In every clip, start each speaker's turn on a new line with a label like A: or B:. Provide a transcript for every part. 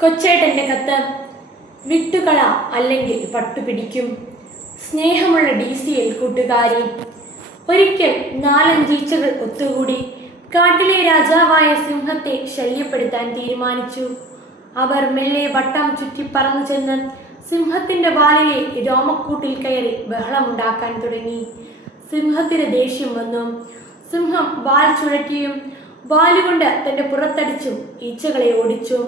A: കൊച്ചേട്ടൻ്റെ കത്ത് വിട്ടുകള അല്ലെങ്കിൽ പട്ടുപിടിക്കും സ്നേഹമുള്ള ഡി സി എൽ കൂട്ടുകാരി ഒരിക്കൽ നാലഞ്ചീച്ചകൾ ഒത്തുകൂടി കാട്ടിലെ രാജാവായ സിംഹത്തെ ശല്യപ്പെടുത്താൻ തീരുമാനിച്ചു അവർ മെല്ലെ വട്ടം പറന്നു ചെന്ന് സിംഹത്തിന്റെ വാലിലെ രോമക്കൂട്ടിൽ കയറി ബഹളമുണ്ടാക്കാൻ തുടങ്ങി സിംഹത്തിന് ദേഷ്യം വന്നു സിംഹം വാൽ ചുഴക്കിയും വാലുകൊണ്ട് തന്റെ പുറത്തടിച്ചും ഈച്ചകളെ ഓടിച്ചു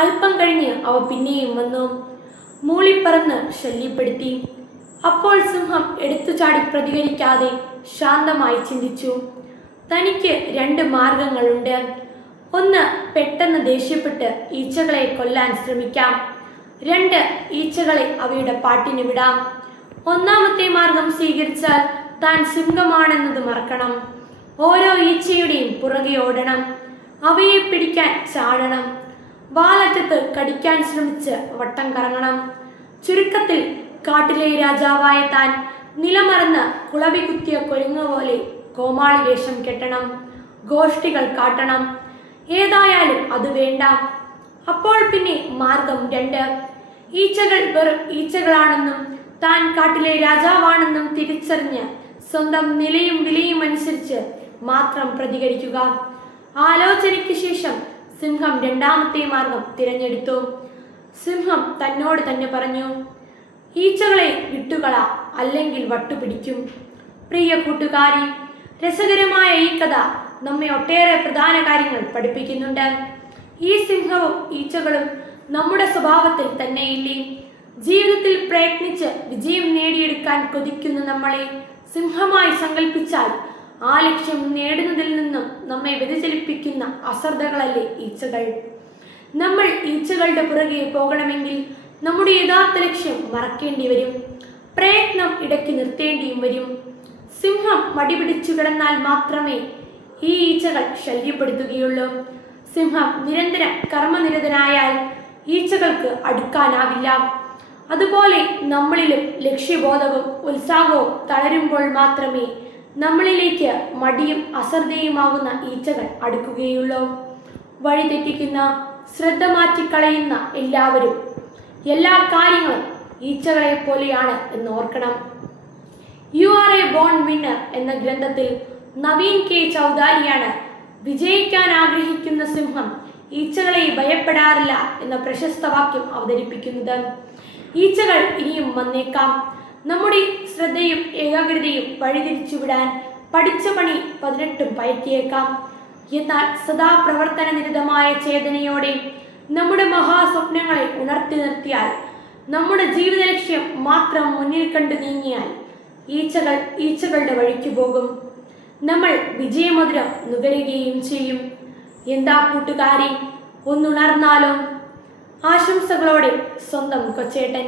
A: അല്പം കഴിഞ്ഞ് അവ പിന്നെയും വന്നു മൂളിപ്പറന്ന് ശല്യപ്പെടുത്തി അപ്പോൾ സിംഹം എടുത്തു ചാടി പ്രതികരിക്കാതെ ശാന്തമായി ചിന്തിച്ചു തനിക്ക് രണ്ട് മാർഗങ്ങളുണ്ട് ഒന്ന് പെട്ടെന്ന് ദേഷ്യപ്പെട്ട് ഈച്ചകളെ കൊല്ലാൻ ശ്രമിക്കാം രണ്ട് ഈച്ചകളെ അവയുടെ പാട്ടിന് വിടാം ഒന്നാമത്തെ മാർഗം സ്വീകരിച്ചാൽ താൻ സിംഹമാണെന്നത് മറക്കണം ഓരോ ഈച്ചയുടെയും പുറകെ ഓടണം അവയെ പിടിക്കാൻ ചാടണം വാലറ്റത്ത് കടിക്കാൻ ശ്രമിച്ച് വട്ടം കറങ്ങണം ചുരുക്കത്തിൽ കാട്ടിലെ രാജാവായ താൻ നിലമറന്ന് കുളവി കുത്തിയ കൊരുങ്ങ പോലെ കോമാളി വേഷം കെട്ടണം ഗോഷ്ഠികൾ കാട്ടണം ഏതായാലും അത് വേണ്ട അപ്പോൾ പിന്നെ മാർഗം രണ്ട് ഈച്ചകൾ വെറും ഈച്ചകളാണെന്നും താൻ കാട്ടിലെ രാജാവാണെന്നും തിരിച്ചറിഞ്ഞ് സ്വന്തം നിലയും വിലയും അനുസരിച്ച് മാത്രം പ്രതികരിക്കുക ആലോചനയ്ക്ക് ശേഷം സിംഹം രണ്ടാമത്തെ മാർഗം തിരഞ്ഞെടുത്തു സിംഹം തന്നോട് തന്നെ പറഞ്ഞു ഈച്ചകളെ ഇട്ടുകള അല്ലെങ്കിൽ വട്ടുപിടിക്കും പ്രിയ കൂട്ടുകാരി രസകരമായ ഈ കഥ നമ്മെ ഒട്ടേറെ പ്രധാന കാര്യങ്ങൾ പഠിപ്പിക്കുന്നുണ്ട് ഈ സിംഹവും ഈച്ചകളും നമ്മുടെ സ്വഭാവത്തിൽ തന്നെയില്ലേ ജീവിതത്തിൽ പ്രയത്നിച്ച് വിജയം നേടിയെടുക്കാൻ കൊതിക്കുന്ന നമ്മളെ സിംഹമായി സങ്കല്പിച്ചാൽ ആ ലക്ഷ്യം നേടുന്നതിൽ നിന്നും നമ്മെ വ്യതിചലിപ്പിക്കുന്ന അശ്രദ്ധകളല്ലേ ഈച്ചകൾ നമ്മൾ ഈച്ചകളുടെ പുറകെ പോകണമെങ്കിൽ നമ്മുടെ യഥാർത്ഥ ലക്ഷ്യം മറക്കേണ്ടി വരും പ്രയത്നം ഇടയ്ക്ക് നിർത്തേണ്ടിയും വരും സിംഹം മടിപിടിച്ചു കിടന്നാൽ മാത്രമേ ഈ ഈച്ചകൾ ശല്യപ്പെടുത്തുകയുള്ളൂ സിംഹം നിരന്തരം കർമ്മനിരതനായാൽ ഈച്ചകൾക്ക് അടുക്കാനാവില്ല അതുപോലെ നമ്മളിലും ലക്ഷ്യബോധവും ഉത്സാഹവും തളരുമ്പോൾ മാത്രമേ നമ്മളിലേക്ക് മടിയും അശ്രദ്ധയുമാകുന്ന ഈച്ചകൾ അടുക്കുകയുള്ളൂ വഴിതെറ്റിക്കുന്ന ശ്രദ്ധ മാറ്റിക്കളയുന്ന എല്ലാവരും എല്ലാ കാര്യങ്ങളും ഈച്ചകളെ പോലെയാണ് എന്ന് ഓർക്കണം you are a born winner എന്ന ഗ്രന്ഥത്തിൽ നവീൻ കെ ചൗധാരിയാണ് വിജയിക്കാൻ ആഗ്രഹിക്കുന്ന സിംഹം ഈച്ചകളെ ഭയപ്പെടാറില്ല എന്ന പ്രശസ്ത വാക്യം അവതരിപ്പിക്കുന്നത് ഈച്ചകൾ ഇനിയും വന്നേക്കാം നമ്മുടെ ശ്രദ്ധയും ഏകാഗ്രതയും വഴിതിരിച്ചുവിടാൻ പഠിച്ച പണി പതിനെട്ടും പയറ്റിയേക്കാം എന്നാൽ സദാ പ്രവർത്തന നിരതമായ ചേതനയോടെ നമ്മുടെ മഹാസ്വപ്നങ്ങളെ ഉണർത്തി നിർത്തിയാൽ നമ്മുടെ ജീവിത ലക്ഷ്യം മാത്രം മുന്നിൽ കണ്ടു നീങ്ങിയാൽ ഈച്ചകൾ ഈച്ചകളുടെ വഴിക്ക് പോകും നമ്മൾ വിജയമധുരം നുകരുകയും ചെയ്യും എന്താ കൂട്ടുകാരി ഒന്നുണർന്നാലോ ആശംസകളോടെ സ്വന്തം കൊച്ചേട്ടൻ